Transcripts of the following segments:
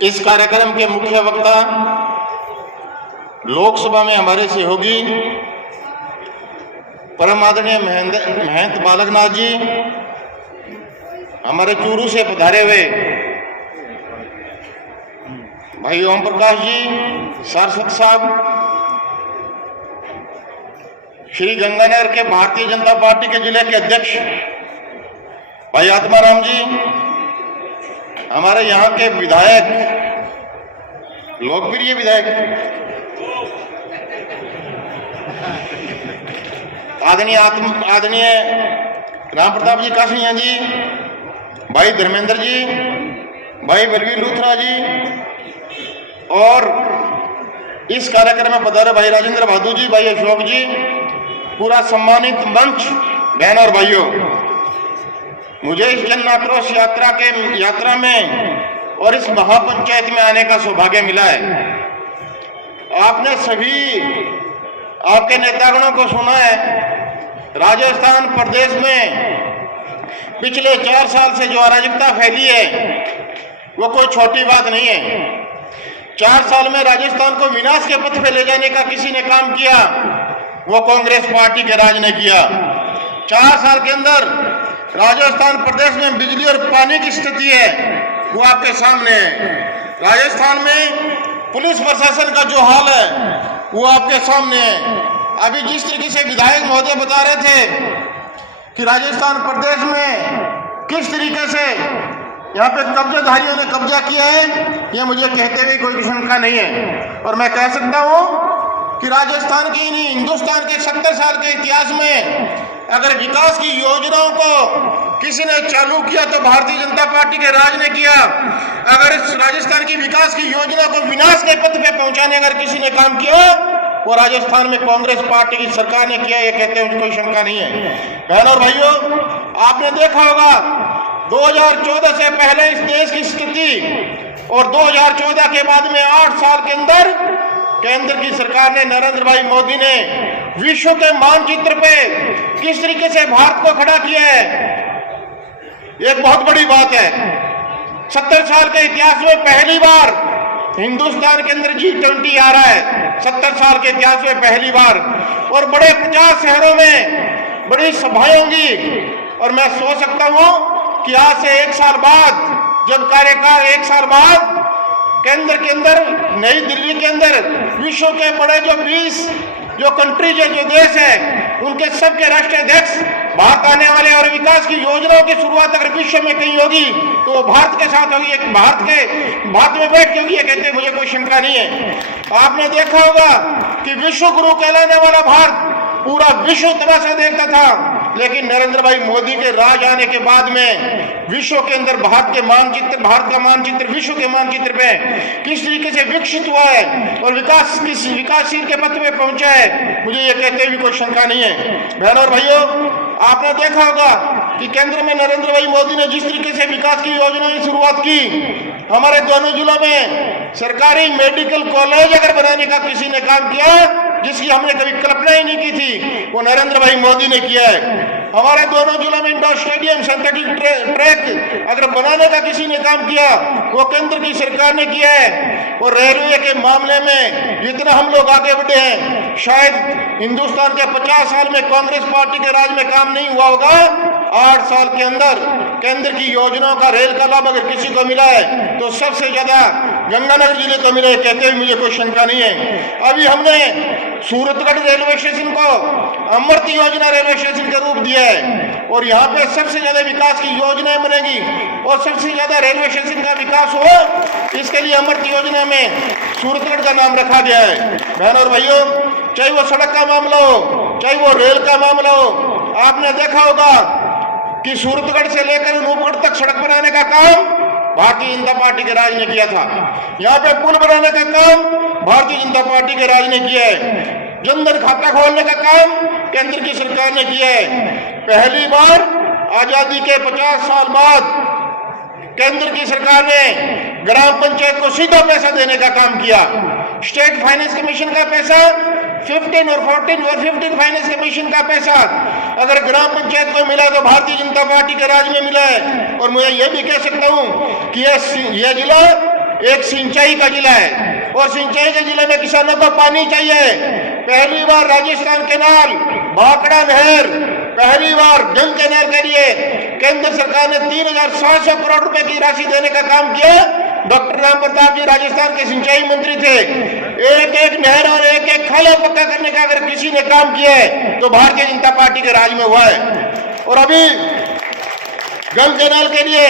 इस कार्यक्रम के मुख्य वक्ता लोकसभा में हमारे सहयोगी परम आदरणीय महंत बालकनाथ जी, हमारे चूरू से पधारे हुए भाई ओम प्रकाश जी, सारस्वत साहब, श्री गंगानगर के भारतीय जनता पार्टी के जिले के अध्यक्ष भाई आत्माराम जी, हमारे यहाँ के विधायक, लोकप्रिय विधायक आदरणीय राम प्रताप जी कासनिया जी, भाई धर्मेंद्र जी, भाई बलवीर लूथरा जी, और इस कार्यक्रम में पधारे भाई राजेंद्र बहादुर जी, भाई अशोक जी, पूरा सम्मानित मंच, बहन और भाइयों, मुझे इस जन आक्रोश यात्रा में और इस महापंचायत में आने का सौभाग्य मिला है। आपने सभी आपके नेतागणों को सुना है, राजस्थान प्रदेश में पिछले 4 साल से जो अराजकता फैली है वो कोई छोटी बात नहीं है। 4 साल में राजस्थान को विनाश के पथ पे ले जाने का किसी ने काम किया, वो कांग्रेस पार्टी के राज ने किया। 4 साल के अंदर राजस्थान प्रदेश में बिजली और पानी की स्थिति है वो आपके सामने है। राजस्थान में पुलिस प्रशासन का जो हाल है वो आपके सामने है। अभी जिस तरीके से विधायक महोदय बता रहे थे कि राजस्थान प्रदेश में किस तरीके से यहाँ पे कब्जाधारियों ने कब्जा किया है, ये मुझे कहते हुए कोई शंका नहीं है। और मैं कह सकता हूँ कि राजस्थान की नहीं, हिंदुस्तान के 70 साल के इतिहास में अगर विकास की योजनाओं को किसी ने चालू किया तो भारतीय जनता पार्टी के राज ने किया। अगर इस राजस्थान की विकास की योजना को विनाश के पथ पे पहुंचाने अगर किसी ने काम किया वो राजस्थान में कांग्रेस पार्टी की सरकार ने किया, ये कहते हैं कोई शंका नहीं है। बहनों और भाइयों, आपने देखा होगा 2014 से पहले इस देश की स्थिति और 2014 के बाद में 8 साल के अंदर केंद्र की सरकार ने, नरेंद्र भाई मोदी ने विश्व के मानचित्र पे किस तरीके से भारत को खड़ा किया है, एक बहुत बड़ी बात है। 70 साल के इतिहास में पहली बार हिंदुस्तान के अंदर G20 आ रहा है, 70 साल के इतिहास में पहली बार, और बड़े 50 शहरों में बड़ी सभाएं होंगी। और मैं सोच सकता हूं कि आज से 1 साल बाद, जब कार्यकाल 1 साल बाद केंद्र के अंदर, नई दिल्ली के अंदर विश्व के बड़े जो 20 जो कंट्रीज है, जो देश है, उनके सबके राष्ट्राध्यक्ष भारत आने वाले, और विकास की योजनाओं की शुरुआत अगर विश्व में कहीं होगी तो वो भारत के साथ होगी, एक भारत में बैठ के होगी, ये कहते मुझे कोई शंका नहीं है। आपने देखा होगा कि विश्व गुरु कहलाने वाला भारत पूरा विश्व तमाशा देखता था, लेकिन नरेंद्र भाई मोदी के राज आने के बाद में विश्व के अंदर भारत का मानचित्र विश्व के मानचित्र पे किस तरीके से विकसित हुआ है और विकासशील के पथ पे पहुंचा है, मुझे ये कहते भी कोई शंका नहीं है। बहनों और भाइयों, आपने देखा होगा कि केंद्र में नरेंद्र भाई मोदी ने जिस तरीके से विकास की योजना की शुरुआत की, हमारे दोनों जिलों में सरकारी मेडिकल कॉलेज अगर बनाने का किसी ने काम किया जिसकी हमने कभी कल्पना ही नहीं की थी, वो नरेंद्र भाई मोदी ने किया है। हमारे दोनों जिलों में इंडोर स्टेडियम, सिंथेटिक ट्रैक अगर बनाने का किसी ने काम किया वो केंद्र की सरकार ने किया है। और रेलवे के मामले में जितना हम लोग आगे बढ़े हैं, शायद हिंदुस्तान के 50 साल में कांग्रेस पार्टी के राज में काम नहीं हुआ होगा। 8 साल के अंदर केंद्र की योजनाओं का रेल का लाभ अगर किसी को मिला है तो सबसे ज्यादा गंगानगर जिले को मिले, कहते हुए मुझे कोई शंका नहीं है। अभी हमने सूरतगढ़ रेलवे स्टेशन को अमृत योजना रेलवे स्टेशन का रूप दिया है, और यहाँ पे सबसे ज्यादा विकास की योजनाएं बनेगी और सबसे ज्यादा रेलवे स्टेशन का विकास हो, इसके लिए अमृत योजना में सूरतगढ़ का नाम रखा गया है। बहनों और भाइयों, चाहे वो सड़क का मामला हो, चाहे वो रेल का मामला हो, आपने देखा होगा कि सूरतगढ़ से लेकर नूरगढ़ तक सड़क बनाने का काम भारतीय जनता पार्टी के राज ने किया था। यहाँ पे पुल बनाने का काम भारतीय जनता पार्टी के राज ने किया है। जनधन खाता खोलने का काम केंद्र की सरकार ने किया है। पहली बार आजादी के 50 साल बाद केंद्र की सरकार ने ग्राम पंचायत को सीधा पैसा देने का काम किया। स्टेट फाइनेंस कमीशन का पैसा 15 और 14 और 15 फाइनेंस कमीशन का पैसा अगर ग्राम पंचायत को मिला तो भारतीय जनता पार्टी के राज में मिला है। और मैं ये भी कह सकता हूँ कि यह जिला एक सिंचाई का जिला है और सिंचाई के जिले में किसानों को पानी चाहिए। पहली बार राजस्थान केनाल, भाखड़ा नहर, पहली बार जंग केनाल के लिए केंद्र सरकार ने 3,700 करोड़ रुपए की राशि देने का काम किया। डॉक्टर राम प्रताप जी राजस्थान के सिंचाई मंत्री थे। एक एक नहर और एक एक खाला पक्का करने का अगर किसी ने काम किया है तो भारतीय जनता पार्टी के राज में हुआ है। और अभी गंग कैनाल के लिए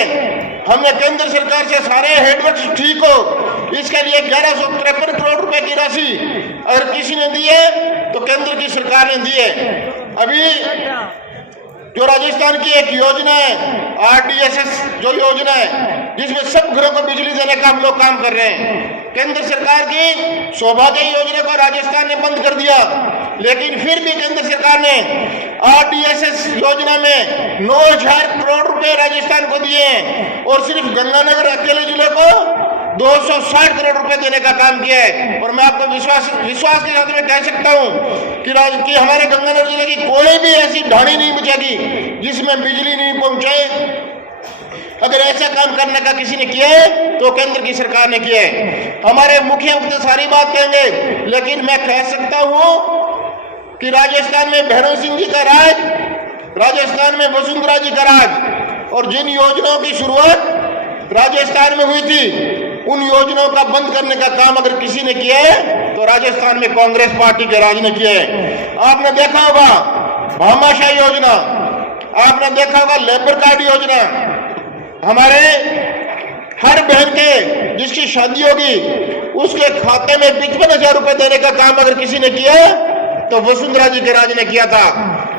हमने केंद्र सरकार से सारे हेडवर्क्स ठीक हो, इसके लिए 1153 करोड़ रुपए की राशि अगर किसी ने दी है तो केंद्र की सरकार ने दी है। अभी जो राजस्थान की एक योजना है RDSS जो योजना है जिसमें सब घरों को बिजली देने का हम लोग काम कर रहे हैं। केंद्र सरकार की सौभाग्य योजना को राजस्थान ने बंद कर दिया, लेकिन फिर भी केंद्र सरकार ने RDSS योजना में 9,000 करोड़ रुपए राजस्थान को दिए हैं और सिर्फ गंगानगर अकेले जिले को 260 करोड़ रुपए देने का काम किया है। और मैं आपको विश्वास के साथ में कह सकता हूं कि हमारे गंगानगर जिले की कोई भी ऐसी ढाणी नहीं बचेगी जिसमें बिजली नहीं पहुंचे। अगर ऐसा काम करने का किसी ने किया है तो केंद्र की सरकार ने किया है। हमारे मुखिया सारी बात कहेंगे, लेकिन मैं कह सकता हूं कि राजस्थान में भैरव सिंह जी का राज, राजस्थान में वसुंधरा जी का राज, और जिन योजनाओं की शुरुआत राजस्थान में हुई थी उन योजनाओं का बंद करने का काम अगर किसी ने किया है तो राजस्थान में कांग्रेस पार्टी के राज ने किया है। आपने देखा होगा भामाशाह योजना, आपने देखा होगा लेबर कार्ड योजना। हमारे हर बहन के जिसकी शादी होगी उसके खाते में 55,000 रुपए देने का काम अगर किसी ने किया तो वसुंधरा जी के राज ने किया था,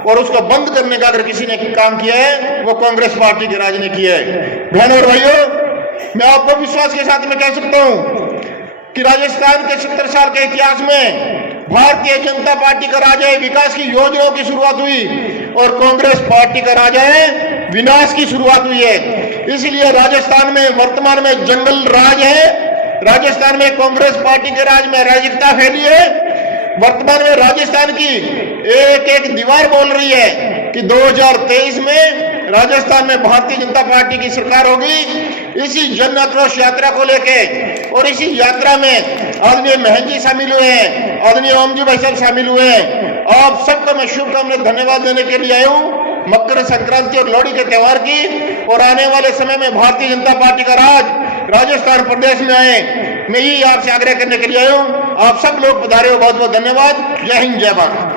और उसको बंद करने का अगर किसी ने काम किया है वो कांग्रेस पार्टी के राज ने किया है। बहनों और भाइयों, मैं आपको विश्वास के साथ में कह सकता हूं कि राजस्थान के 70 साल के इतिहास में भारतीय जनता पार्टी का राज है, विकास की योजनाओं की शुरुआत हुई, और कांग्रेस पार्टी का राज है, विनाश की शुरुआत हुई है। इसलिए राजस्थान में वर्तमान में जंगल राज है, राजस्थान में कांग्रेस पार्टी के राज में अराजकता फैली है। वर्तमान में राजस्थान की एक एक दीवार बोल रही है कि 2023 में राजस्थान में भारतीय जनता पार्टी की सरकार होगी। इसी जन आक्रोश यात्रा को लेके और इसी यात्रा में आदरणीय महन जी शामिल हुए हैं, आदरणीय ओमजी भाई साहब शामिल हुए हैं। आप सबको मैं शुभकामनाएं धन्यवाद देने के लिए आया हूँ मकर संक्रांति और लोहड़ी के त्योहार की, और आने वाले समय में भारतीय जनता पार्टी का राज राजस्थान प्रदेश में आए, मैं यही आपसे आग्रह करने के लिए आया हूँ। आप सब लोग पधारे हो, बहुत बहुत धन्यवाद। जय हिंद, जय भारत।